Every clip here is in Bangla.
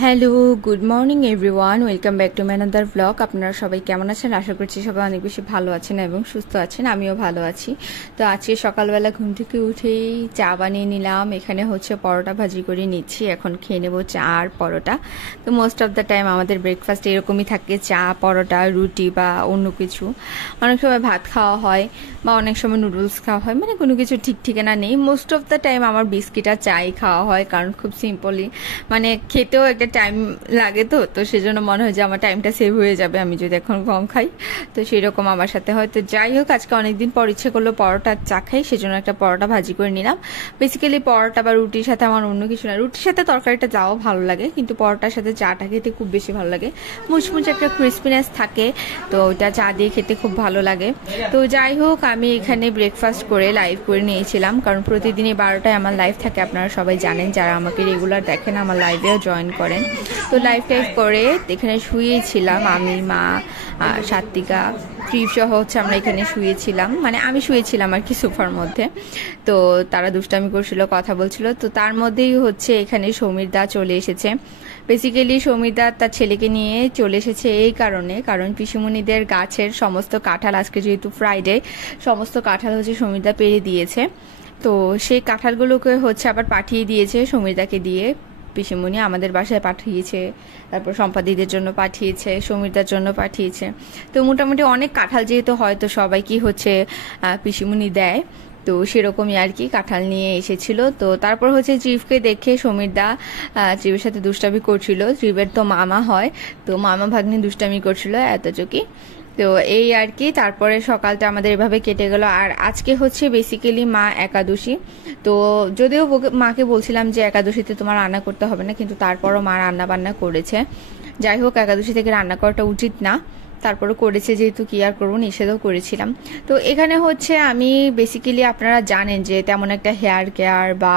Hello, good morning everyone, welcome back to my another blog. আপনারা সবাই কেমন আছেন? আশা করছি সবাই অনেক বেশি ভালো আছেন এবং সুস্থ আছেন। আমিও ভালো আছি। তো আজকে সকালবেলা ঘুম থেকে উঠেই চা বানিয়ে নিলাম। এখানে হচ্ছে পরোটা ভাজি করে নিচ্ছি। এখন খেয়ে নেবো চা আর পরোটা। তো মোস্ট অফ দ্য টাইম আমাদের ব্রেকফাস্ট এরকমই থাকে, চা, পরোটা, রুটি বা অন্য কিছু। অনেক সময় ভাত খাওয়া হয় বা অনেক সময় নুডলস খাওয়া হয়, মানে কোনো কিছু ঠিক ঠিকানা নেই। মোস্ট অফ দ্য টাইম আমার বিস্কিট আর চাই খাওয়া হয়, কারণ খুব সিম্পলি মানে খেতেও একটা টাইম লাগে। তো সেজন্য মনে হয় যে আমার টাইমটা সেভ হয়ে যাবে আমি যদি এখন কম খাই। তো সেরকম আমার সাথে হয়। তো যাই হোক, আজকে অনেকদিন পর ইচ্ছে করলো পরোটা চা খাই, সেজন্য একটা পরোটা ভাজি করে নিলাম। বেসিক্যালি পরোটা বা রুটির সাথে আমার অন্য কিছু না, রুটির সাথে তরকারিটা যাও ভালো লাগে, কিন্তু পরোটার সাথে চাটা খেতে খুব বেশি ভালো লাগে। মুচমুচে একটা ক্রিসপিনেস থাকে, তো ওইটা চা দিয়ে খেতে খুব ভালো লাগে। তো যাই হোক, আমি এখানে ব্রেকফাস্ট করে লাইভ করে নিয়েছিলাম, কারণ প্রতিদিনই 12টায় আমার লাইভ থাকে। আপনারা সবাই জানেন, যারা আমাকে রেগুলার দেখেন, আমার লাইভেও জয়েন করেন। তো লাইভ টাইভ করে এখানে শুয়েছিলাম আমি, মা, সাত্বিকা, ট্রিপ সহ হচ্ছে আমরা এখানে শুয়েছিলাম। মানে আমি শুয়েছিলাম আর কি সোফার মধ্যে। তো তারা দুষ্টামি করছিল, কথা বলছিল। তো তার মধ্যেই হচ্ছে এখানে সমীর দা চলে এসেছে। বেসিক্যালি সমীর দা তার ছেলেকে নিয়ে চলে এসেছে এই কারণে, কারণ পিসিমণিদের গাছের সমস্ত কাঁঠাল, আজকে যেহেতু ফ্রাইডে, সমস্ত কাঁঠাল হচ্ছে সমীর দা পেরে দিয়েছে। তো সেই কাঁঠালগুলোকে হচ্ছে আবার পাঠিয়ে দিয়েছে সমীর দাকে দিয়ে। পিসিমণি আমাদের বাসায় পাঠিয়েছে, তারপর সম্পাদিদের জন্য পাঠিয়েছে, সমীরদার জন্য পাঠিয়েছে। তো মোটামুটি অনেক কাঁঠাল যেহেতু হয়তো সবাইকে হচ্ছে পিসিমণি দেয়, তো সেরকমই আর কি কাঁঠাল নিয়ে এসেছিল। তো তারপর হচ্ছে ট্রিপকে দেখে সমীরদা ট্রিপের সাথে দুষ্টামি করছিল। ট্রিপের তো মামা হয়, তো মামা ভাগ্নি দুষ্টামি করছিল এতটুকুই। তো এই আর কি, তারপরে সকালটা আমাদের এভাবে কেটে গেল। আর আজকে হচ্ছে বেসিক্যালি মা একাদশী। তো যদিও মাকে বলছিলাম যে একাদশীতে তোমার রান্না করতে হবে না, কিন্তু তারপরও মা রান্না বান্না করেছে। যাই হোক, একাদশী থেকে রান্না করাটা উচিত না, তারপরে করেছে যেহেতু, কি আর করবো, নিষেধও করেছিলাম। তো এখানে হচ্ছে আমি বেসিক্যালি, আপনারা জানেন যে তেমন একটা হেয়ার কেয়ার বা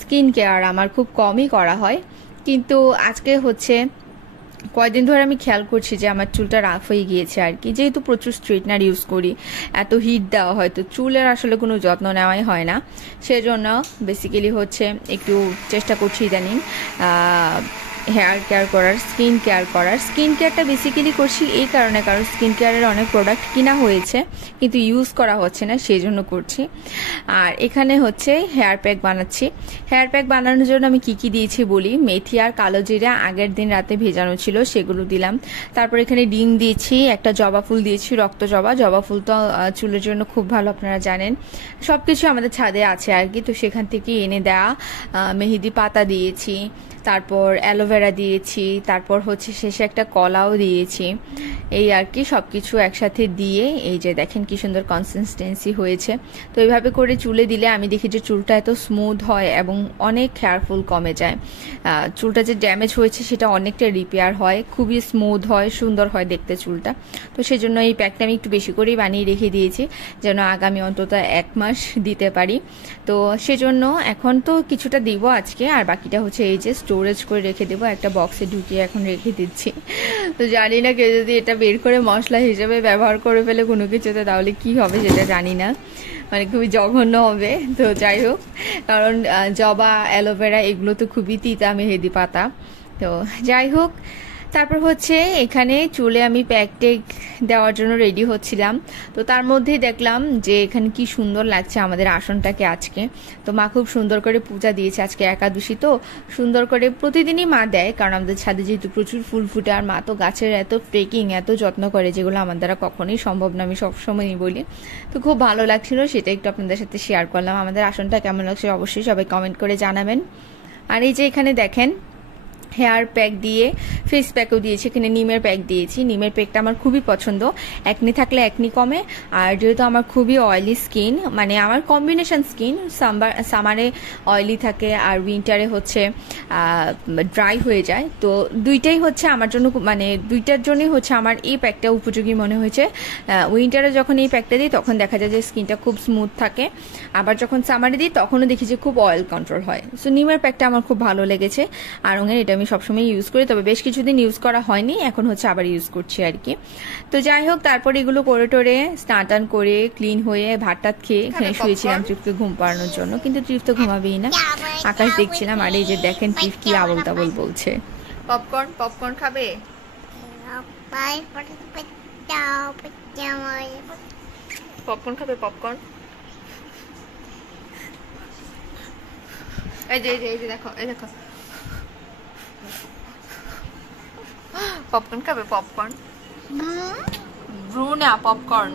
স্কিন কেয়ার আমার খুব কমই করা হয়, কিন্তু আজকে হচ্ছে কয়েকদিন ধরে আমি খেয়াল করছি যে আমার চুলটা রাফ হয়ে গিয়েছে আর কি। যেহেতু প্রচুর স্ট্রেটনার ইউজ করি, এত হিট দেওয়া হয়, তো চুলের আসলে কোনো যত্ন নেওয়াই হয় না। সেজন্য বেসিক্যালি হচ্ছে একটু চেষ্টা করছি ইদানিং হেয়ার কেয়ার করার, স্কিন কেয়ার করার। স্কিন কেয়ারটা বেসিক্যালি করছি এই কারণে, কারণ স্কিন কেয়ারের অনেক প্রোডাক্ট কিনা হয়েছে কিন্তু ইউজ করা হচ্ছে না, সেই জন্য করছি। আর এখানে হচ্ছে হেয়ার প্যাক বানাচ্ছি। হেয়ার প্যাক বানানোর জন্য আমি কি কি দিয়েছি বলি। মেথি আর কালো জিরা আগের দিন রাতে ভেজানো ছিল, সেগুলো দিলাম। তারপর এখানে ডিম দিয়েছি, একটা জবা ফুল দিয়েছি, রক্ত জবা। জবা ফুল তো চুলের জন্য খুব ভালো, আপনারা জানেন। সবকিছু আমাদের ছাদে আছে আর কি, তো সেখান থেকে এনে দেওয়া। মেহেদি পাতা দিয়েছি, তারপর অ্যালোভেরা দিয়েছি, তারপর হচ্ছে শেষে একটা কলাও দিয়েছি। এই আর কি, সবকিছু একসাথে দিয়ে এই যে দেখেন কি সুন্দর কনসিস্টেন্সি হয়েছে। তো এইভাবে করে চুলে দিলে আমি দেখি যে চুলটা এত স্মুথ হয় এবং অনেক হেয়ারফুল কমে যায়। চুলটা যে ড্যামেজ হয়েছে সেটা অনেকটা রিপেয়ার হয়, খুবই স্মুথ হয়, সুন্দর হয় দেখতে চুলটা। তো সেজন্য এই প্যাকটা আমি একটু বেশি করেই বানিয়ে রেখে দিয়েছি, যেন আগামী অন্তত 1 মাস দিতে পারি। তো সেজন্য এখন তো কিছুটা দিব আজকে, আর বাকিটা হচ্ছে এই যে স্টোরেজ করে রেখে দেবো, একটা বক্সে ঢুকিয়ে এখন রেখে দিচ্ছি। তো জানি না কেউ যদি এটা বের করে মশলা হিসেবে ব্যবহার করে ফেলে কোনো কিছুতে, তাহলে কি হবে সেটা জানি না, মানে খুবই জঘন্য হবে। তো যাই হোক, কারণ জবা, অ্যালোভেরা এগুলো তো খুবই তিতা, মেহেদি পাতা। তো যাই হোক, তারপর হচ্ছে এখানে চুলে আমি প্যাক টেক দেওয়ার জন্য রেডি হচ্ছিলাম। তো তার মধ্যেই দেখলাম যে এখানে কি সুন্দর লাগছে আমাদের আসনটাকে আজকে। তো মা খুব সুন্দর করে পূজা দিয়েছে, আজকে একাদশী তো সুন্দর করে প্রতিদিনই মা দেয়, কারণ আমাদের ছাদে যেহেতু প্রচুর ফুল ফুটে, আর মা তো গাছের এত ট্রেকিং, এত যত্ন করে, যেগুলো আমার দ্বারা কখনোই সম্ভব না, আমি সবসময়ই বলি। তো খুব ভালো লাগছিল, সেটা একটু আপনাদের সাথে শেয়ার করলাম। আমাদের আসনটা কেমন লাগছে অবশ্যই সবাই কমেন্ট করে জানাবেন। আর এই যে এখানে দেখেন হেয়ার প্যাক দিয়ে, ফেস প্যাকও দিয়েছি, এখানে নিমের প্যাক দিয়েছি। নিমের প্যাকটা আমার খুবই পছন্দ, একনি থাকলে একনি কমে। আর যেহেতু আমার খুবই অয়েলি স্কিন, মানে আমার কম্বিনেশন স্কিন, সামারে অয়েলি থাকে আর উইন্টারে হচ্ছে ড্রাই হয়ে যায়। তো দুইটাই হচ্ছে আমার জন্য, মানে দুইটার জন্যই হচ্ছে আমার এই প্যাকটা উপযোগী মনে হয়েছে। উইন্টারে যখন এই প্যাকটা দিই তখন দেখা যায় যে স্কিনটা খুব স্মুথ থাকে, আবার যখন সামারে দিই তখনও দেখি যে খুব অয়েল কন্ট্রোল হয়। সো নিমের প্যাকটা আমার খুব ভালো লেগেছে। আর এটা আমি সবসময় ইউজ করি, তবে বেশ কিছুদিন ইউজ করা হয়নি, এখন হচ্ছে আবার ইউজ করছি আর কি। তো যাই হোক, তারপর এগুলো করে টোরে স্নান টান করে ক্লিন হয়ে ভাত টাত খেয়ে এখানে শুয়েছিলাম ট্রিপকে ঘুম পাড়ানোর জন্য, কিন্তু ট্রিপ তো ঘুমাবেই না। আকাশ দেখছিলাম, আর এই যে দেখেন ট্রিপ কি আবল তাবল বলছে। পপকর্ন পপকর্ন খাবে? পপকর্ন খাবে পপকর্ন? এই যে দেখো, এই দেখো, পপকর্ন খাবে পপকর্ন? ব্রু না পপকর্ন।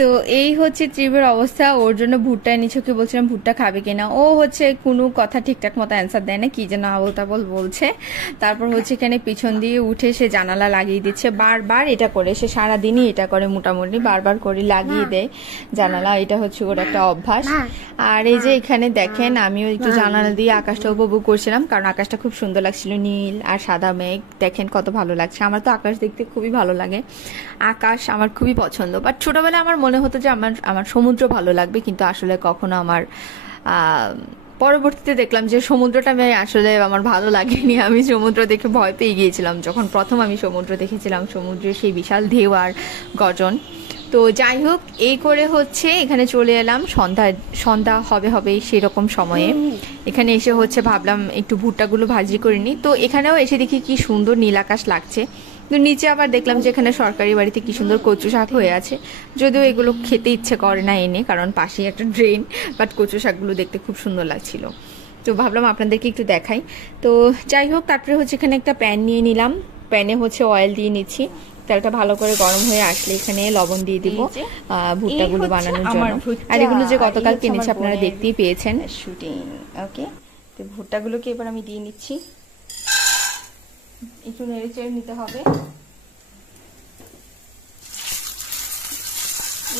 তো এই হচ্ছে ট্রিপের অবস্থা। ওর জন্য ভুট্টা এনেছি, ওকে বলছিলাম ভুট্টা খাবে কিনা। ও হচ্ছে কোনো কথা ঠিকঠাক মতো অ্যান্সার দেয় না, কি যেন আবল তাবল বলছে। তারপর হচ্ছে এখানে পিছন দিয়ে উঠে সে জানালা লাগিয়ে দিচ্ছে বারবার। এটা করে সে সারাদিনই এটা করে, মোটামুটি বারবার করে লাগিয়ে দেয় জানালা। এটা হচ্ছে ওর একটা অভ্যাস। আর এই যে এখানে দেখেন, আমিও একটু জানালা দিয়ে আকাশটা উপভোগ করছিলাম, কারণ আকাশটা খুব সুন্দর লাগছিল, নীল আর সাদা মেঘ। দেখেন কত ভালো লাগছে। আমার তো আকাশ দেখতে খুবই ভালো লাগে, আকাশ আমার খুবই পছন্দ। বাট ছোটবেলায় আমার মনে হতো যে আমার সমুদ্র ভালো লাগবে, কিন্তু আসলে কখনো আমার পরবর্তীতে দেখলাম যে সমুদ্রটা আমি আসলে আমার ভালো লাগেনি। আমি সমুদ্র দেখে ভয় পেয়ে গিয়েছিলাম যখন প্রথম আমি সমুদ্র দেখেছিলাম, সমুদ্রের সেই বিশাল ঢেউ আর গর্জন। তো যাই হোক, এই করে হচ্ছে এখানে চলে এলাম সন্ধ্যা হবে সেরকম সময়ে। এখানে এসে হচ্ছে ভাবলাম একটু ভুট্টাগুলো ভাজি করে নিই। তো এখানেও এসে দেখি কি সুন্দর নীল আকাশ লাগছে। তো নিচে আবার দেখলাম যে এখানে সরকারি বাড়িতে কি সুন্দর কচু শাক হয়ে আছে। যদিও এগুলো খেতে ইচ্ছে করে না এনে, কারণ পাশেই একটা ড্রেন, বাট কচু শাকগুলো দেখতে খুব সুন্দর লাগছিল। তো ভাবলাম আপনাদেরকে একটু দেখাই। তো যাই হোক, তারপরে হচ্ছে এখানে একটা প্যান নিয়ে নিলাম। প্যানে হচ্ছে অয়েল দিয়ে নিচ্ছি। তেলটা ভালো করে গরম হয়ে আসলে এখানে লবণ দিয়ে দিব ভুট্টাগুলো বানানোর জন্য। আর এগুলো যে গতকাল কিনেছি আপনারা দেখতেই পেয়েছেন শুটিং। ওকে, তো ভুট্টাগুলোকে এবার আমি দিয়ে নিচ্ছি। একটু নেড়ে চেড়ে নিতে হবে।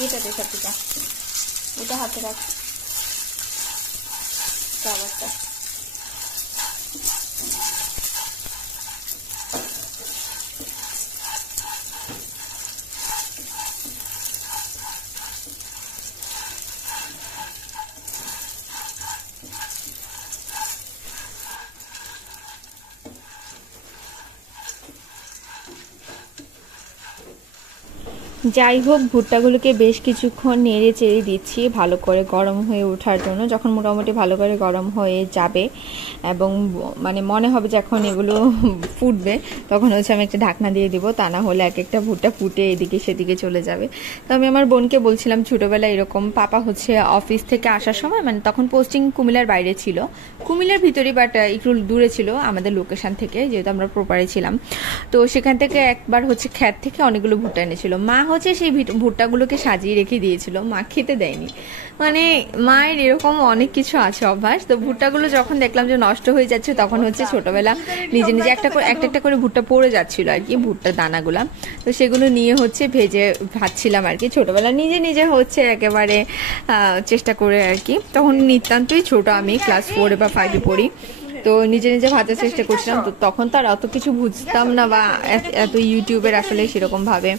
এটাতে সবটা ওটা হাতে রাখ খাবারটা। যাই হোক, ভুট্টাগুলোকে বেশ কিছুক্ষণ নেড়ে চেড়ে দিচ্ছি ভালো করে গরম হয়ে ওঠার জন্য। যখন মোটামুটি ভালো করে গরম হয়ে যাবে এবং মানে মনে হবে যে এখন এগুলো ফুটবে, তখন হচ্ছে আমি একটা ঢাকনা দিয়ে দিব। তা না হলে এক একটা ভুট্টা ফুটে এদিকে সেদিকে চলে যাবে। তো আমি আমার বোনকে বলছিলাম, ছোটবেলায় এরকম পাপা হচ্ছে অফিস থেকে আসার সময়, মানে তখন পোস্টিং কুমিল্লার বাইরে ছিল, কুমিল্লার ভিতরে বাট একটু দূরে ছিল আমাদের লোকেশন থেকে, যেহেতু আমরা প্রপারে ছিলাম। তো সেখান থেকে একবার হচ্ছে ক্ষেত থেকে অনেকগুলো ভুট্টা এনেছিল। মা হচ্ছে সেই ভুট্টাগুলোকে সাজিয়ে রেখে দিয়েছিল, মা খেতে দেয়নি। মানে মায়ের এরকম অনেক কিছু আছে অভ্যাস। তো ভুট্টাগুলো যখন দেখলাম যে নষ্ট হয়ে যাচ্ছে, তখন হচ্ছে ছোটবেলা নিজে নিজে একটা করে ভুট্টা পড়ে যাচ্ছিল আর কি, ভুট্টার দানাগুলা। তো সেগুলো নিয়ে হচ্ছে ভেজে ভাজছিলাম আর কি। ছোটবেলা নিজে নিজে হচ্ছে একেবারে চেষ্টা করে আর কি। তখন নিতান্তই ছোট, আমি ক্লাস 4 বা 5 পড়ি। তো নিজে নিজে ভাজার চেষ্টা করছিলাম। তো তখন তো আর অত কিছু বুঝতাম না, বা এত ইউটিউবের আসলে সেরকম ভাবে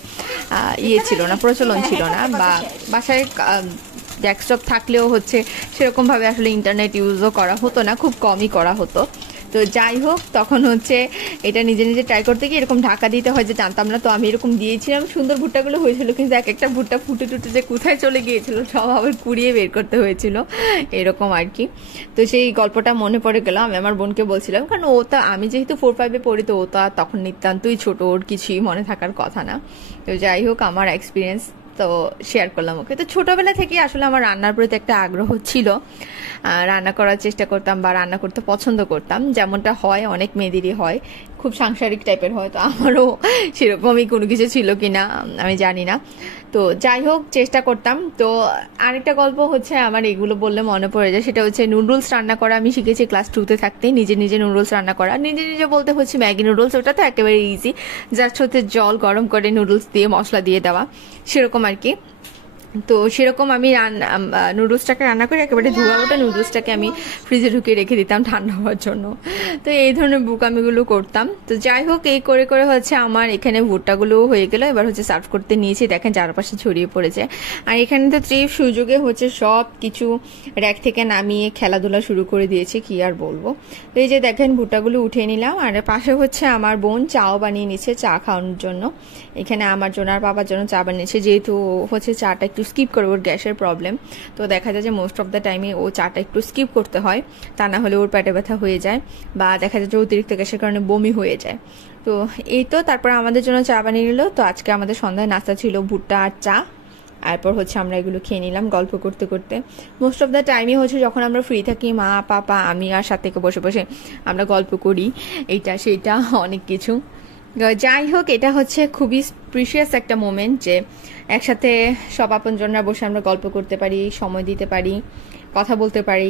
ছিল না, প্রচলন ছিল না, বা বাসায় ডেস্কটপ থাকলেও হচ্ছে সেরকম ভাবে আসলে ইন্টারনেট ইউজও করা হতো না, খুব কমই করা হতো। তো যাই হোক, তখন হচ্ছে এটা নিজে নিজে ট্রাই করতে গিয়ে এরকম ঢাকা দিতে হয় যে জানতাম না। তো আমি এরকম দিয়েছিলাম, সুন্দর ভুট্টাগুলো হয়েছিল, কিন্তু এক একটা ভুট্টা ফুটে টুটে যে কোথায় চলে গিয়েছিল সব আবার কুড়িয়ে বের করতে হয়েছিল, এরকম আর কি। তো সেই গল্পটা মনে পড়ে গেল। আমি আমার বোনকে বলছিলাম, কারণ ও তো, আমি যেহেতু 4-5 পড়ি, তো ও তো তখন নিতান্তই ছোট, ওর কিছুই মনে থাকার কথা না। তো যাই হোক, আমার এক্সপিরিয়েন্স তো শেয়ার করলাম ওকে। তো ছোটবেলা থেকে আসলে আমার রান্নার প্রতি একটা আগ্রহ ছিল, রান্না করার চেষ্টা করতাম বা রান্না করতে পছন্দ করতাম, যেমনটা হয় অনেক মেয়েদেরই হয়, খুব সাংসারিক টাইপের হয়। তো আমারও সেরকমই কোনো কিছু ছিল কিনা আমি জানি না। তো যাই হোক, চেষ্টা করতাম। তো আরেকটা গল্প হচ্ছে আমার, এগুলো বললে মনে পড়ে যায়, সেটা হচ্ছে নুডলস রান্না করা। আমি শিখেছি ক্লাস 2-তে থাকতে, নিজে নিজে নুডলস রান্না করা। নিজে নিজে বলতে হচ্ছে ম্যাগি নুডলস, ওটা তো একেবারে ইজি, জাস্ট হচ্ছে জল গরম করে নুডলস দিয়ে মশলা দিয়ে দেওয়া, সেরকম আর কি। তো সেরকম আমি নুডলসটাকে রান্না করে একেবারে ধোয়া ওটা নুডলসটাকে আমি ফ্রিজে ঢুকিয়ে রেখে দিতাম ঠান্ডা হওয়ার জন্য। তো এই ধরনের বুকামিগুলো করতাম। তো যাই হোক, এই করে করে হচ্ছে আমার এখানে ভুট্টাগুলোও হয়ে গেল। এবার হচ্ছে সার্ভ করতে নিয়েছি, দেখেন চারপাশে ছড়িয়ে পড়েছে। আর এখানে তো ত্রিপ সুযোগে হচ্ছে সব কিছু র্যাক থেকে নামিয়ে খেলাধুলা শুরু করে দিয়েছে, কি আর বলবো। তো এই যে দেখেন ভুট্টাগুলো উঠিয়ে নিলাম, আর পাশে হচ্ছে আমার বোন চাও বানিয়ে নিচ্ছে চা খাওয়ানোর জন্য। এখানে আমার জন্য আর বাবার জন্য চা বানিয়েছে, যেহেতু হচ্ছে চাটা একটু স্কিপ করে, ওর গ্যাসের প্রবলেম। তো দেখা যায় যে মোস্ট অফ দ্য টাইমে ও চাটা একটু স্কিপ করতে হয়, তা না হলে ওর পেটে ব্যথা হয়ে যায়, বা দেখা যায় যে অতিরিক্ত গ্যাসের কারণে বমি হয়ে যায়। তো এই তো, তারপর আমাদের জন্য চা বানিয়ে নিল। তো আজকে আমাদের সন্ধ্যায় নাস্তা ছিল ভুট্টা আর চা। তারপর হচ্ছে আমরা এগুলো খেয়ে নিলাম গল্প করতে করতে। মোস্ট অফ দ্য টাইমই হচ্ছে যখন আমরা ফ্রি থাকি, মা পাপা আমি আর সাথে বসে বসে আমরা গল্প করি, এইটা সেইটা অনেক কিছু। যাই হোক, এটা হচ্ছে খুবই প্রিশিয়াস একটা মোমেন্ট যে একসাথে সব আপনজনরা বসে আমরা গল্প করতে পারি, সময় দিতে পারি, কথা বলতে পারি,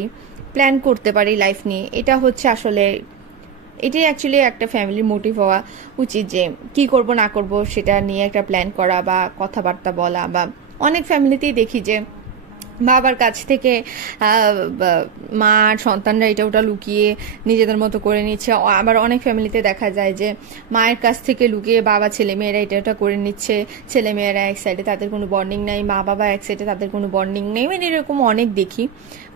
প্ল্যান করতে পারি লাইফ নিয়ে। এটা হচ্ছে আসলে এটাই অ্যাকচুয়ালি একটা ফ্যামিলির মোটিভ হওয়া উচিত, যে কি করব না করব সেটা নিয়ে একটা প্ল্যান করা বা কথাবার্তা বলা। বা অনেক ফ্যামিলিতেই দেখি যে বাবার কাছ থেকে মা আর সন্তানরা এটা ওটা লুকিয়ে নিজেদের মতো করে নিচ্ছে। আবার অনেক ফ্যামিলিতে দেখা যায় যে মায়ের কাছ থেকে লুকিয়ে বাবা ছেলেমেয়েরা এটা ওটা করে নিচ্ছে, ছেলেমেয়েরা এক সাইডে তাদের কোনো বন্ডিং নাই, মা বাবা এক সাইডে তাদের কোনো বন্ডিং নেই, মানে এরকম অনেক দেখি।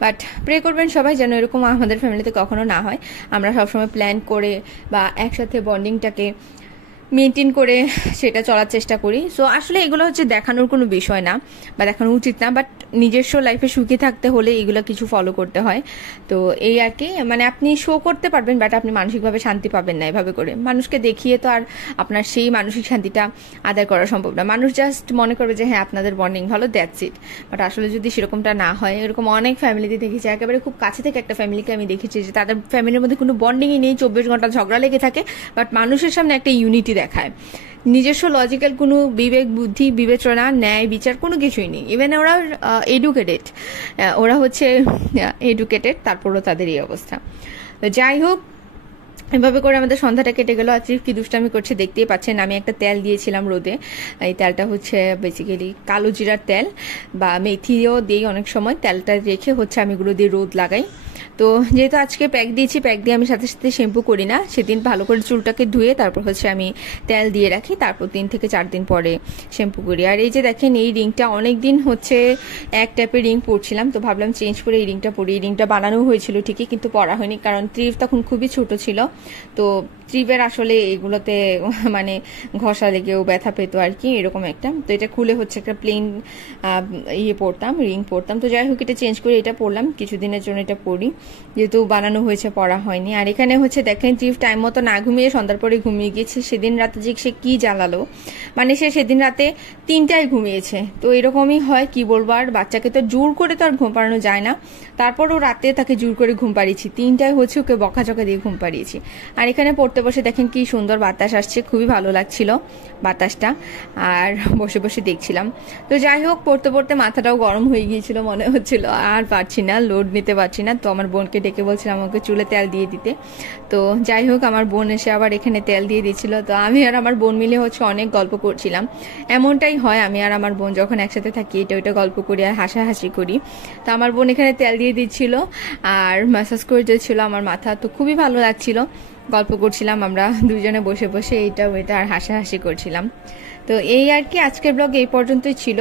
বাট প্রে করবেন সবাই যেন এরকম আমাদের ফ্যামিলিতে কখনো না হয়। আমরা সবসময় প্ল্যান করে বা একসাথে বন্ডিংটাকে মেনটেন করে সেটা চলার চেষ্টা করি। সো আসলে এগুলো হচ্ছে দেখানোর কোনো বিষয় না বা দেখানো উচিত না, বাট নিজস্ব লাইফে সুখী থাকতে হলে এগুলো কিছু ফলো করতে হয়। তো এই আর কি, মানে আপনি শো করতে পারবেন, বাট আপনি মানসিকভাবে শান্তি পাবেন না এভাবে করে। মানুষকে দেখিয়ে তো আর আপনার সেই মানসিক শান্তিটা আদায় করা সম্ভব না। মানুষ জাস্ট মনে করবে যে হ্যাঁ আপনাদের বন্ডিং ভালো, দ্যাটস ইট। বাট আসলে যদি সেরকমটা না হয়, এরকম অনেক ফ্যামিলিতে দেখেছি, একেবারে খুব কাছে থেকে একটা ফ্যামিলিকে আমি দেখেছি যে তাদের ফ্যামিলির মধ্যে কোনো বন্ডিংই নেই, 24 ঘন্টা ঝগড়া লেগে থাকে, বাট মানুষের সামনে একটা ইউনিটি দেখায়। নিজস্ব লজিক্যাল কোনো বিবেক বুদ্ধি বিবেচনা ন্যায় বিচার কোনো কিছুই নেই। ইভেন ওরা এডুকেটেড, ওরা হচ্ছে এডুকেটেড, তারপরও তাদের এই অবস্থা। যাই হোক, এভাবে করে আমাদের সন্ধ্যাটা কেটে গেল। আর কি দুষ্টামি করছে দেখতেই পাচ্ছেন। আমি একটা তেল দিয়েছিলাম রোদে, এই তেলটা হচ্ছে বেসিক্যালি কালো জিরার তেল, বা মেথিও দিই অনেক সময়। তেলটা রেখে হচ্ছে আমি এগুলো দিয়ে রোদ লাগাই। তো যেহেতু আজকে প্যাক দিয়েছি, প্যাক দিয়ে আমি সাথে সাথে শ্যাম্পু করি না, সেদিন ভালো করে চুলটাকে ধুয়ে তারপর হচ্ছে আমি তেল দিয়ে রাখি, তারপর 3 থেকে 4 দিন পরে শ্যাম্পু করি। আর এই যে দেখেন, এই রিংটা অনেক দিন হচ্ছে এক টাইপের রিং পরছিলাম, তো ভাবলাম চেঞ্জ করে এই রিংটা পরি। এই রিংটা বানানো হয়েছিল ঠিকই, কিন্তু পরা হয়নি, কারণ ত্রিভ তখন খুবই ছোট ছিল। তো ত্রিভের আসলে এগুলোতে মানে ঘষা লেগেও ব্যথা পেত আর কি, এরকম একটা। তো এটা খুলে হচ্ছে একটা প্লেন পরতাম, রিং পরতাম। তো যাই হোক, এটা চেঞ্জ করে এটা পরলাম, কিছুদিনের জন্য এটা পরি, যেহেতু বানানো হয়েছে, পড়া হয়নি। আর এখানে হচ্ছে দেখেন, ত্রিভ টাইম মতো না ঘুমিয়ে সন্ধ্যার পরে ঘুমিয়ে গিয়েছে। সেদিন রাতে যে সে কি জ্বালালো, মানে সে সেদিন রাতে 3টায় ঘুমিয়েছে। তো এরকমই হয়, কি বলবো। আর বাচ্চাকে তো জোর করে তো আর ঘুম পাড়ানো যায় না, তারপরও রাতে তাকে জোর করে ঘুম পাড়িয়েছি। 3টায় হচ্ছে ওকে বকাঝকা দিয়ে ঘুম পাড়িয়েছি। আর এখানে পড়তে বসে দেখেন কি সুন্দর বাতাস আসছে, খুবই ভালো লাগছিল বাতাসটা, আর বসে বসে দেখছিলাম। তো যাই হোক, পড়তে পড়তে মাথাটাও গরম হয়ে গিয়েছিল, মনে হচ্ছিল আর পারছি না, লোড নিতে পারছি না। তো আমার বোনকে ডেকে বলছিলাম আমাকে চুলে তেল দিয়ে দিতে। তো যাই হোক, আমার বোন এসে আবার এখানে তেল দিয়ে দিচ্ছিল। তো আমি আর আমার বোন মিলে হচ্ছে অনেক গল্প করছিলাম। এমনটাই হয়, আমি আর আমার বোন যখন একসাথে থাকি এটা ওইটা গল্প করি আর হাসাহাসি করি। তো আমার বোন এখানে তেল দিয়ে দিচ্ছিল আর ম্যাসাজ করে দিচ্ছিল আমার মাথা। তো খুবই ভালো লাগছিল, গল্প করছিলাম আমরা দুজনে বসে বসে, এইটা ওইটা আর হাসাহাসি করছিলাম। তো এই আর কি, আজকের ব্লগ এই পর্যন্তই ছিল।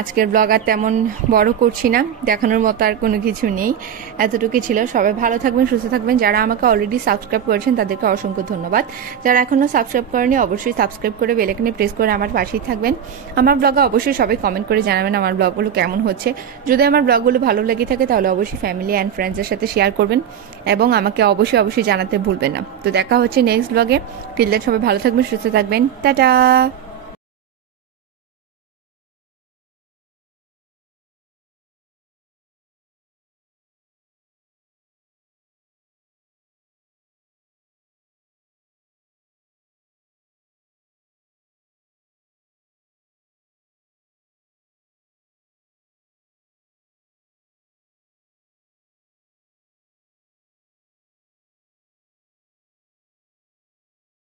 আজকের ব্লগ আর তেমন বড় করছি না, দেখানোর মতো আর কোনো কিছু নেই, এতটুকুই ছিল। সবাই ভালো থাকবেন, সুস্থ থাকবেন। যারা আমাকে অলরেডি সাবস্ক্রাইব করেছেন তাদেরকে অসংখ্য ধন্যবাদ। যারা এখনও সাবস্ক্রাইব করেনি অবশ্যই সাবস্ক্রাইব করে বেল আইকনে প্রেস করে আমার পাশেই থাকবেন। আমার ব্লগে অবশ্যই সবাই কমেন্ট করে জানাবেন আমার ব্লগগুলো কেমন হচ্ছে। যদি আমার ব্লগগুলো ভালো লেগে থাকে তাহলে অবশ্যই ফ্যামিলি অ্যান্ড ফ্রেন্ডসদের সাথে শেয়ার করবেন এবং আমাকে অবশ্যই জানাতে ভুলবেন না। তো দেখা হচ্ছে নেক্সট ব্লগে। টিল দেন সবাই ভালো থাকবেন, সুস্থ থাকবেন, টাটা।